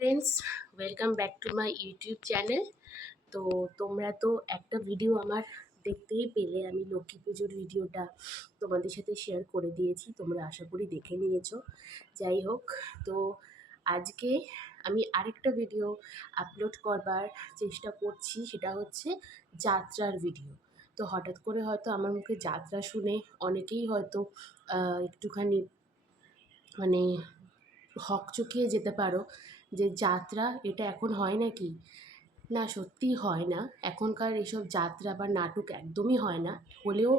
Friends, welcome back to my YouTube channel. তো তোমরা তো একটা ভিডিও আমার দেখতেই পেলে, আমি লক্ষ্মী পুজোর ভিডিওটা তোমাদের সাথে শেয়ার করে দিয়েছি, তোমরা আশা করি দেখে নিয়েছো। যাই হোক, তো আজকে আমি আরেকটা ভিডিও আপলোড করবার চেষ্টা করছি, সেটা হচ্ছে যাত্রার ভিডিও। তো হঠাৎ করে হয়তো আমার মুখে যাত্রা শুনে অনেকেই হয়তো একটুখানি মানে হকচকিয়ে যেতে পারো যে যাত্রা এটা এখন হয় নাকি। না, সত্যিই হয় না। এখনকার এসব যাত্রা বা নাটক একদমই হয় না। হলেও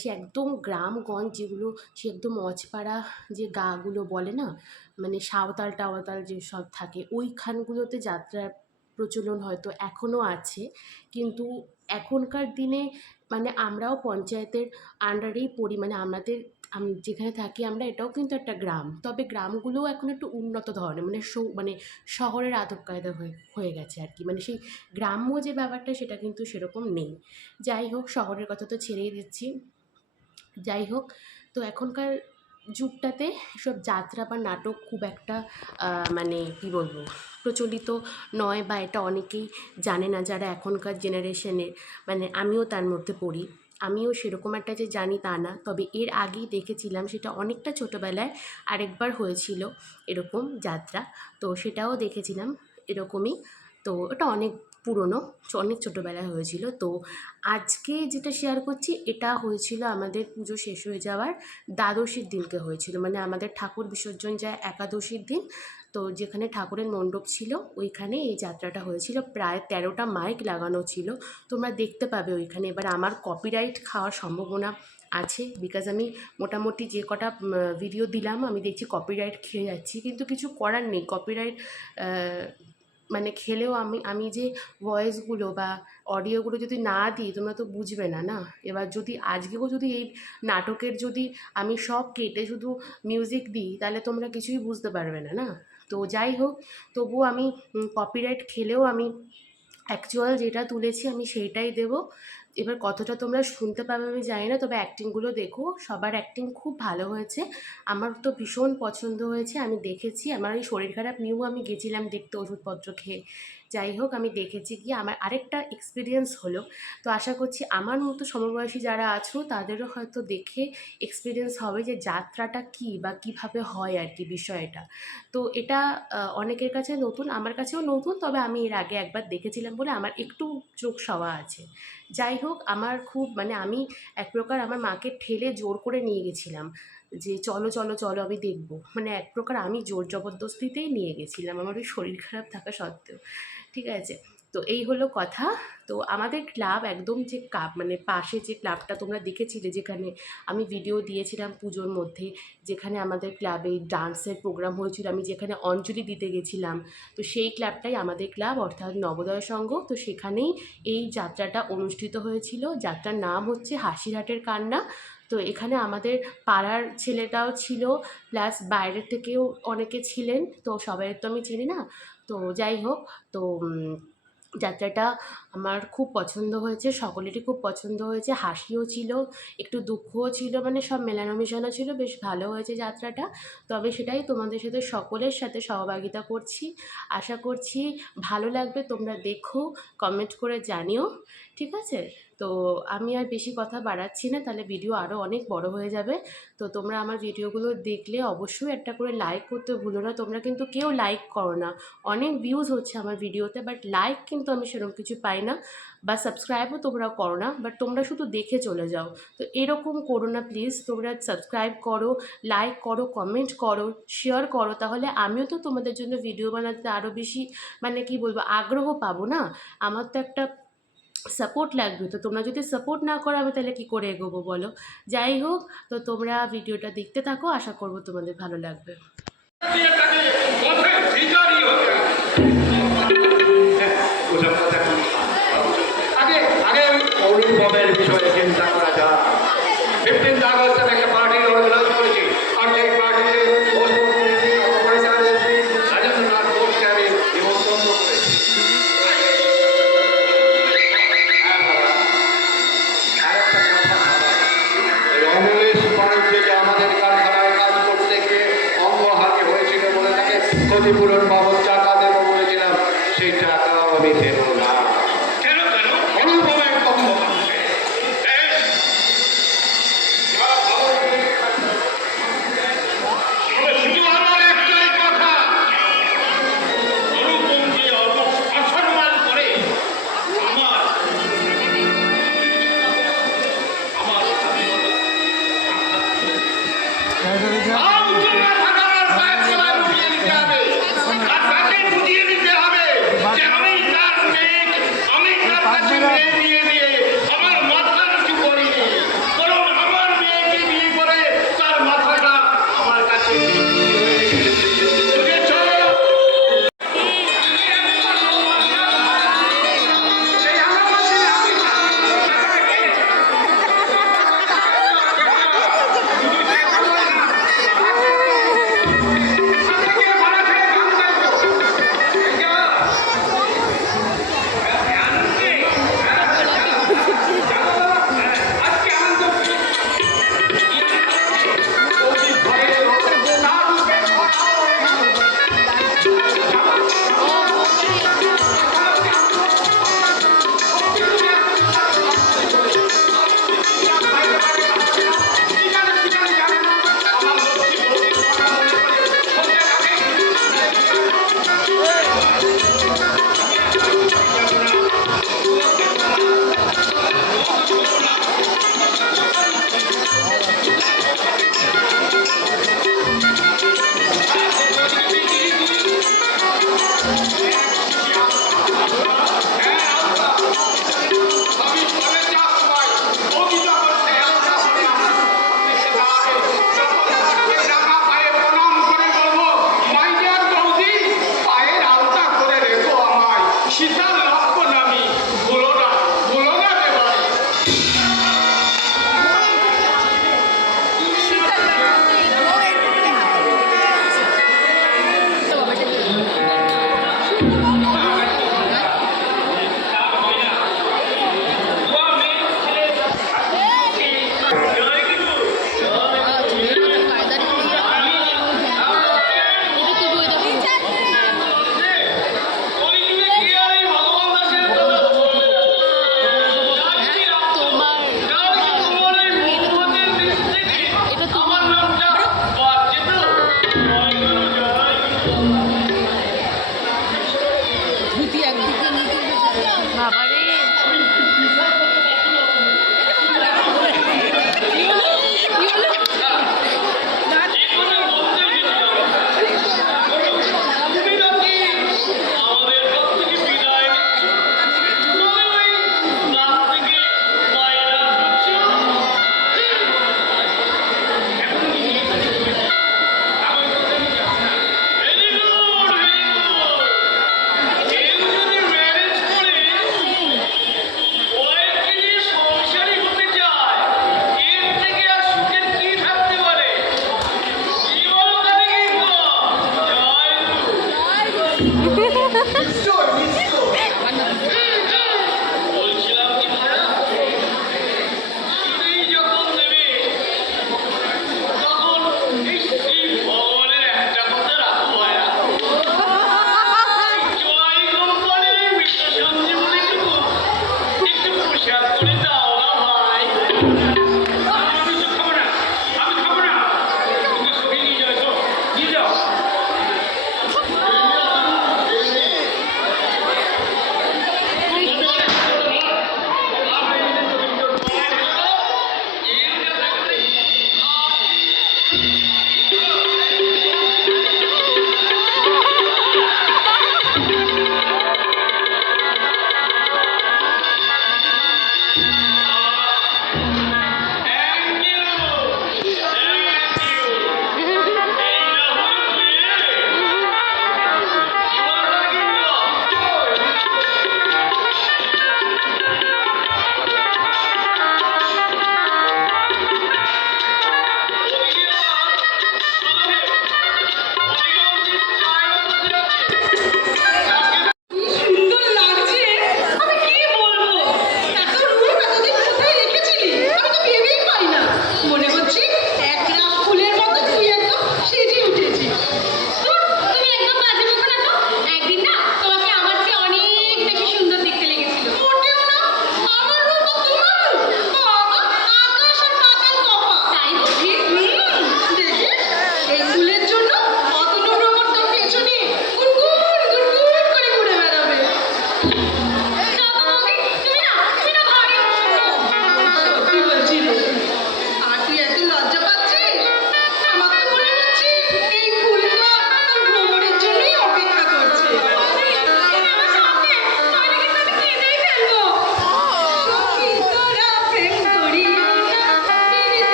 সে একদম গ্রামগঞ্জ যেগুলো, সে একদম অজপাড়া যে গাগুলো বলে না, সাঁওতাল টাওতাল যেসব থাকে ওইখানগুলোতে যাত্রার প্রচলন হয়তো এখনও আছে। কিন্তু এখনকার দিনে আমরাও পঞ্চায়েতের আন্ডারেই পড়ি, আমাদের যেখানে থাকি আমরা, এটাও কিন্তু একটা গ্রাম। তবে গ্রামগুলোও এখন একটু উন্নত ধরনের, শহরের আদব কায়দা হয়ে হয়ে গেছে আর কি। সেই গ্রাম্য যে ব্যাপারটা সেটা কিন্তু সেরকম নেই। যাই হোক, শহরের কথা তো ছেড়েই দিচ্ছি। যাই হোক, তো এখনকার যুগটাতে এসব যাত্রা বা নাটক খুব একটা কী বলবো, প্রচলিত নয়, বা এটা অনেকেই জানে না যারা এখনকার জেনারেশনের। আমিও তার মধ্যে পড়ি। আমিও সেরকম একটা যে জানি তা না, তবে এর আগেই দেখেছিলাম, সেটা অনেকটা ছোটোবেলায় আরেকবার হয়েছিল এরকম যাত্রা। তো সেটাও দেখেছিলাম এরকমই। তো এটা অনেক পুরনো, অনেক ছোটোবেলায় হয়েছিল। তো আজকে যেটা শেয়ার করছি, এটা হয়েছিল আমাদের পুজো শেষ হয়ে যাওয়ার দ্বাদশীর দিনকে হয়েছিল। আমাদের ঠাকুর বিসর্জন যায় একাদশীর দিন। তো যেখানে ঠাকুরের মণ্ডপ ছিল ওইখানে এই যাত্রাটা হয়েছিল। প্রায় 13টা মাইক লাগানো ছিল, তোমরা দেখতে পাবে ওইখানে। এবার আমার কপিরাইট খাওয়ার সম্ভাবনা আছে, বিকজ আমি মোটামুটি যে কটা ভিডিও দিলাম আমি দেখছি কপিরাইট খেয়ে যাচ্ছি, কিন্তু কিছু করার নেই। কপিরাইট খেলেও আমি যে ভয়েসগুলো বা অডিওগুলো যদি না দিই, তোমরা তো বুঝবে না না। এবার যদি আজকেও যদি এই নাটকের যদি আমি সব কেটে শুধু মিউজিক দিই, তাহলে তোমরা কিছুই বুঝতে পারবে না না। তো যাই হোক, তবুও আমি কপিরাইট খেলেও আমি অ্যাকচুয়াল যেটা তুলেছি আমি সেইটাই দেব। এবার কতটা তোমরা শুনতে পাবে আমি জানি না, তবে অ্যাক্টিংগুলো দেখো, সবার অ্যাক্টিং খুব ভালো হয়েছে। আমার তো ভীষণ পছন্দ হয়েছে, আমি দেখেছি। আমার এই শরীর খারাপ নিয়েও আমি গেছিলাম দেখতে, ওষুধপত্র খেয়ে। যাই হোক, আমি দেখেছি, গিয়ে আমার আরেকটা এক্সপিরিয়েন্স হলো। তো আশা করছি আমার মতো সমবয়সী যারা আছো তাদেরও হয়তো দেখে এক্সপিরিয়েন্স হবে যে যাত্রাটা কী বা কীভাবে হয় আর কি বিষয়টা। তো এটা অনেকের কাছে নতুন, আমার কাছেও নতুন, তবে আমি এর আগে একবার দেখেছিলাম বলে আমার একটু চোখ সওয়া আছে। যাই হোক, আমার খুব আমি এক প্রকার আমার মাকে ঠেলে জোর করে নিয়ে গেছিলাম যে চলো চলো চলো আমি দেখবো। এক প্রকার আমি জোর জবরদস্তিতেই নিয়ে গেছিলাম, আমার ওই শরীর খারাপ থাকা সত্ত্বেও। ঠিক আছে, তো এই হলো কথা। তো আমাদের ক্লাব একদম যে পাশে যে ক্লাবটা তোমরা দেখেছিলে, যেখানে আমি ভিডিও দিয়েছিলাম পুজোর মধ্যে, যেখানে আমাদের ক্লাবে ডান্সের প্রোগ্রাম হয়েছিল, আমি যেখানে অঞ্জলি দিতে গেছিলাম, তো সেই ক্লাবটাই আমাদের ক্লাব, অর্থাৎ নবোদয় সংঘ। তো সেখানেই এই যাত্রাটা অনুষ্ঠিত হয়েছিল। যাত্রার নাম হচ্ছে হাসিরহাটের কান্না। তো এখানে আমাদের পাড়ার ছেলেটাও ছিল, প্লাস বাইরের থেকেও অনেকে ছিলেন, তো সবাই তো আমি চিনি না। তো যাই হোক, তো যাত্রাটা আমার খুব পছন্দ হয়েছে, সকলেরই খুব পছন্দ হয়েছে। হাসিও ছিল, একটু দুঃখও ছিল, সব মেলানো মেশানো ছিল, বেশ ভালো হয়েছে যাত্রাটা। তবে সেটাই তোমাদের সাথে সকলের সাথে সহভাগিতা করছি, আশা করছি ভালো লাগবে। তোমরা দেখো, কমেন্ট করে জানিও, ঠিক আছে? তো আমি আর বেশি কথা বাড়াচ্ছি না, তাহলে ভিডিও আরও অনেক বড় হয়ে যাবে। তো তোমরা আমার ভিডিওগুলো দেখলে অবশ্যই একটা করে লাইক করতে ভুলো না। তোমরা কিন্তু কেউ লাইক করো না। অনেক ভিউজ হচ্ছে আমার ভিডিওতে, বাট লাইক কিন্তু আমি সেরকম কিছু পাই না, বা সাবস্ক্রাইবও তোমরা করো না, বাট তোমরা শুধু দেখে চলে যাও। তো এরকম করো না প্লিজ। তোমরা সাবস্ক্রাইব করো, লাইক করো, কমেন্ট করো, শেয়ার করো, তাহলে আমিও তো তোমাদের জন্য ভিডিও বানাতে আরও বেশি কী বলবো, আগ্রহ পাবো না। আমার তো একটা সাপোর্ট লাগবে। তো তোমরা যদি সাপোর্ট না করো, আমি তাহলে কী করে এগোবো বলো? যাই হোক, তো তোমরা ভিডিওটা দেখতে থাকো, আশা করবো তোমাদের ভালো লাগবে। বিষয়ে চিন্তা করা যায়। 15 আগস্ট আমি একটা পার্টি অর্গানাইজ করেছি, আর এই পার্টিতে রাজেন্দ্রনাথ ঘোষকে আমি নিমন্ত্রণ করেছি। আরেকটা কথা, অমলেশ বাণিজ্যে যে আমাদের কারখানায় কাজ করতে গিয়ে অঙ্গহানি হয়েছিল বলে তাকে ক্ষতিপূরণ বাবদ আমি চলে চাষ পাই অতি যখন সে আলাদা করে রাঙা পায়ে প্রণাম করে বলবো মাই ডিয়ার বৌদি পায়ের আলতা করে রেখো আমায় সীতার লক্ষণ আমি ভুলো না রে ভাই বাবারে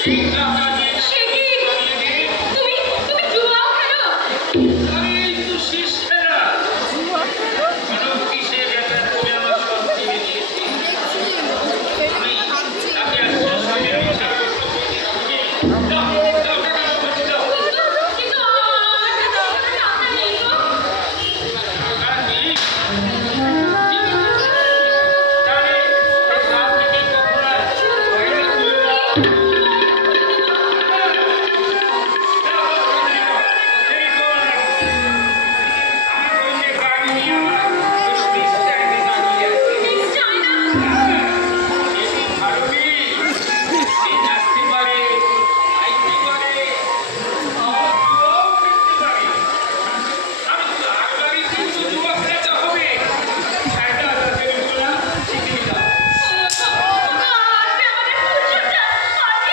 সেই টাকা দিয়ে সে কি? তুমি তুমি জুয়াও খেলো? আরে এই তো শিষ্যেরা কোনো কিসে যেটা তুমি আমার সব দিয়ে দিয়েছি আমি তাকে আর সঙ্গে বিচার করতে দিচ্ছি টাকাটা আমাকে দাও কিন্তু আমার কাছে কোনো টাকা নেই গো। টাকা নেই তাহলে এখান থেকে তোমরা গয়না তুলে দাও নিশ্চয় না। আজকে আমাদের ফুলসজ্জা, আজকে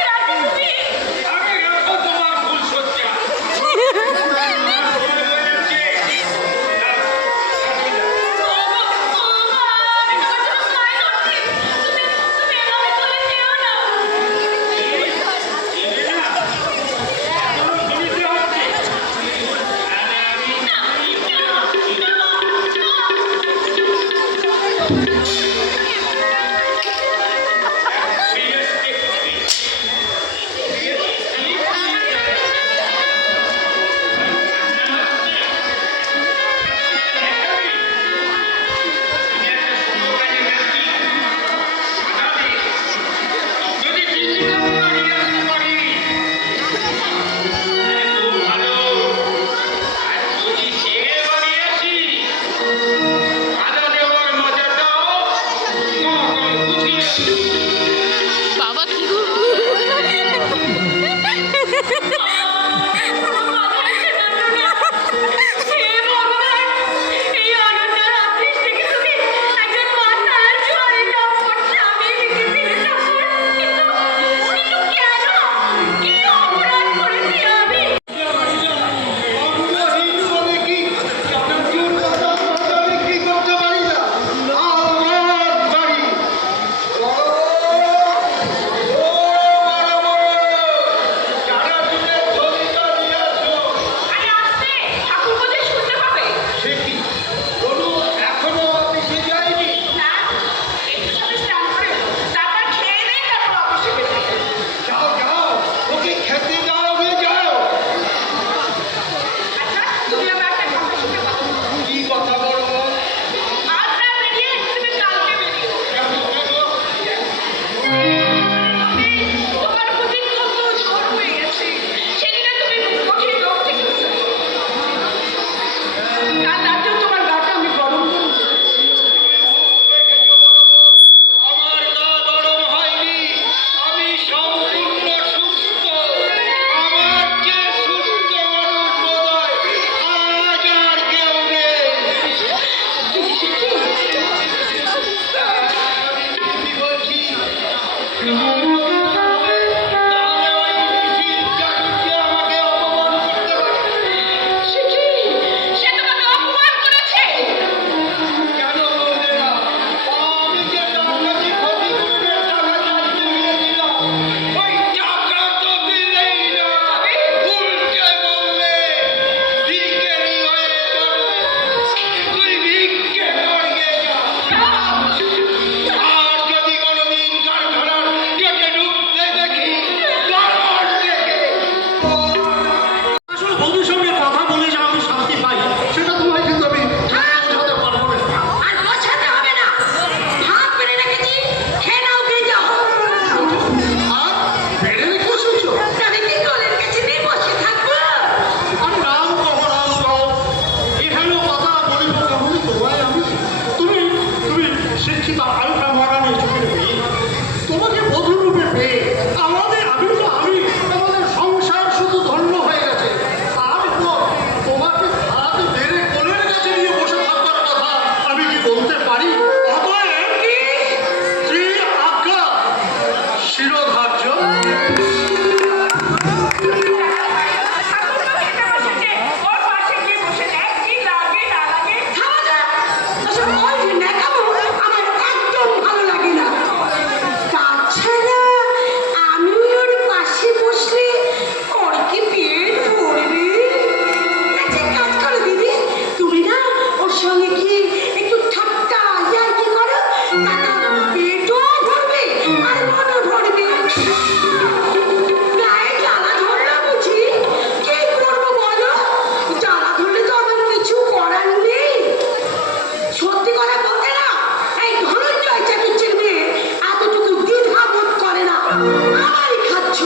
আমারই খাচ্ছ,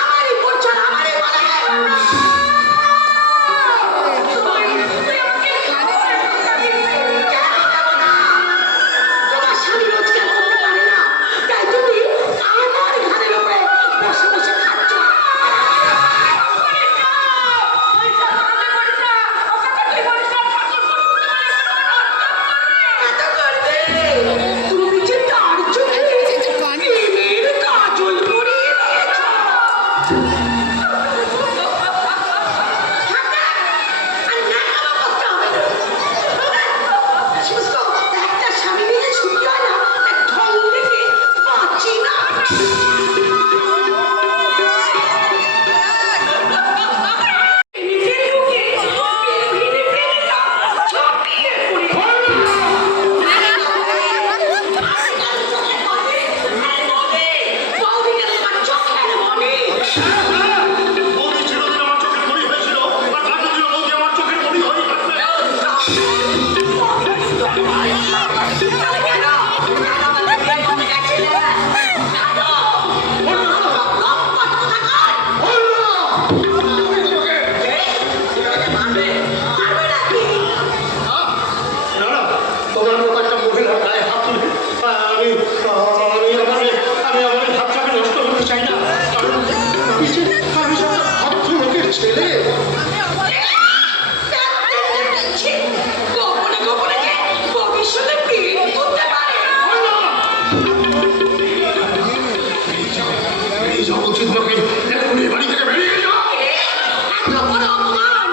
আমারই করছো, আর আমারই বাড়ায়। তোমার স্বামী রোজগার করতে পারে না, তাই তুমি আমার ঘাড়ের উপরে বসে বসে খাচ্ছ। এত করবে, তুমি যে তার চোখে প্রেমের কাজল পরিয়ে দিয়েছ। থাকা, আর নাকামো করতে হবে না। শুষ্ক, একটা স্বামী নিয়ে ছুটি হয় না, তার ঢং দেখে বাঁচি না। নিজের মুখে ভিড়ে প্রেমিকা ঝাঁপিয়ে পড়ে। বৌদিকে তোমার চোখের মনে। বৌদি চিরদিন আমার চোখের মণি হয়েছিল, আর এতদিন বৌদি আমার চোখের মণি হয়ে থাকবে। না না, তোমার মতো একটা মহিলার গায়ে হাত তুলে আমি আমার হাতটাকে নষ্ট করতে চাই না। কারণ আমি যে একটা লোকের ছেলে। গোপনে গোপনে যে ভবিষ্যতে প্রেম করতে পারে। এই যাবতীয় লোকে এখনই বাড়ি থেকে বেরিয়ে যাও। এত বড় অপমান।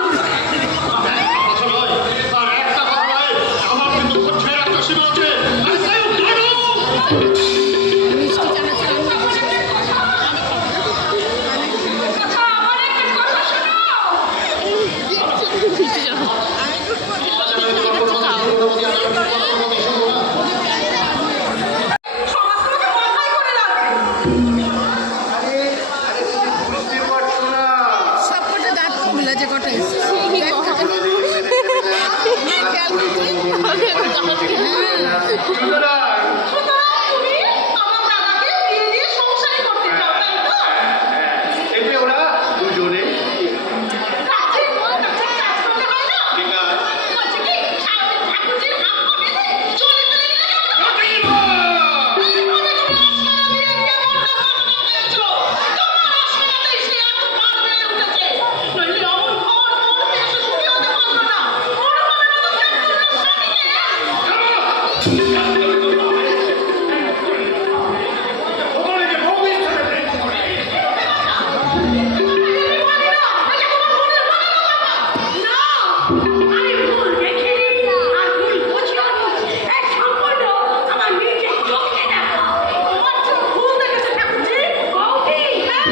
কথা নয়, আর একটা কথা নয়, আমার কিন্তু খরচের একটা সীমা আছে। আর তাই জানো। সমাজ তোমাকে মাথায় করে রাখবে। বুঝতে পারছো না। সবকটা দাঁত কমলা যে কটাই সুতরাং তুমি আমার দাদাকে বিয়ে দিয়ে সংসারী করতে চাও, তাই তো? এতে ওরা দুজনে কাজের কাছে কাজ করতে হয় না? ঠিক আছে। বলছে কি, সারাদিন ঠাকুরজির হাত পা বেঁধে চলে চলে গেলে কেমন হবে? এইভাবে তুমি আশকারা বিয়ে দিয়ে বড্ড বদনাম পেয়েছো। তোমার আশকারাতেই সে এত ভার বেড়ে উঠেছে। নইলে অমন ঘর মরতে এসে সুখী হতে পারলো না। ওরকমের মতো ত্যাগ করলো স্বামীকে। ওখানে যে বউ ইচ্ছা প্রেম করে। আমি ভুল দেখিনি আর ভুল বুঝিও এক সম্পূর্ণ আমার নিজের চোখে দেখা। তোমার চোখ ভুল দেখেছে ঠাকুরজি। বৌদি, হ্যাঁ।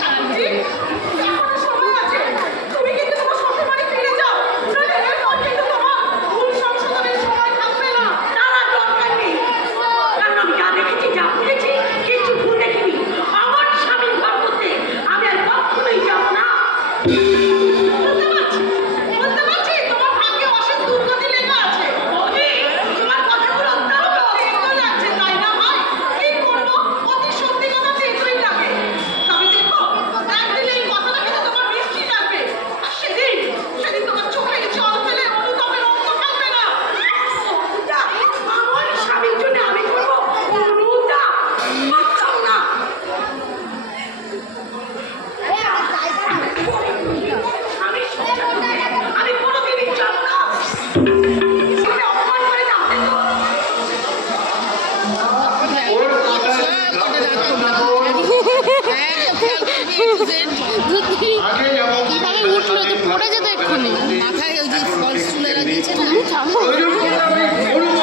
ঠাকুরজি, এখনো সময় আছে। তুমি কিন্তু তোমার শ্বশুর বাড়ি ফিরে যাও। নইলে এরপর কিন্তু তোমার ভুল সংশোধনের সময় থাকবে না। তারা দরকার নেই। কারণ আমি যা দেখেছি, যা বুঝেছি, কিচ্ছু ভুল দেখিনি। আমার স্বামীর ঘর করতে আমি আর কখনোই যাবো না। বুঝতে পারছি তোমার ভাগ্যে অশেষ দুর্গতি লেখা আছে। বৌদি, তোমার কথাগুলো অত্যন্ত তেতো লাগছে, তাই না ভাই? কি করবো? অতি সত্যি কথা তেতোই লাগে। তবে দেখো, একদিন এই কথাটা কিন্তু তোমার মিষ্টি লাগবে। আর সেদিন তোমার চোখে জল ফেলে অনুতাপের অন্ত থাকবে না। অনুতাপ? আমার স্বামীর জন্য আমি করবো অনুতাপ? পারতাম না। আমি কোনোদিনই যাবো না। আমি অপমান করে যাবো না। ওর কথায় আগে যেমন কিভাবে উঠলো তো পড়ে যেত এক্ষুনি মাথায় ওই যে ফলস চুলে লাগিয়েছে না ওই জন্য আমি বলবো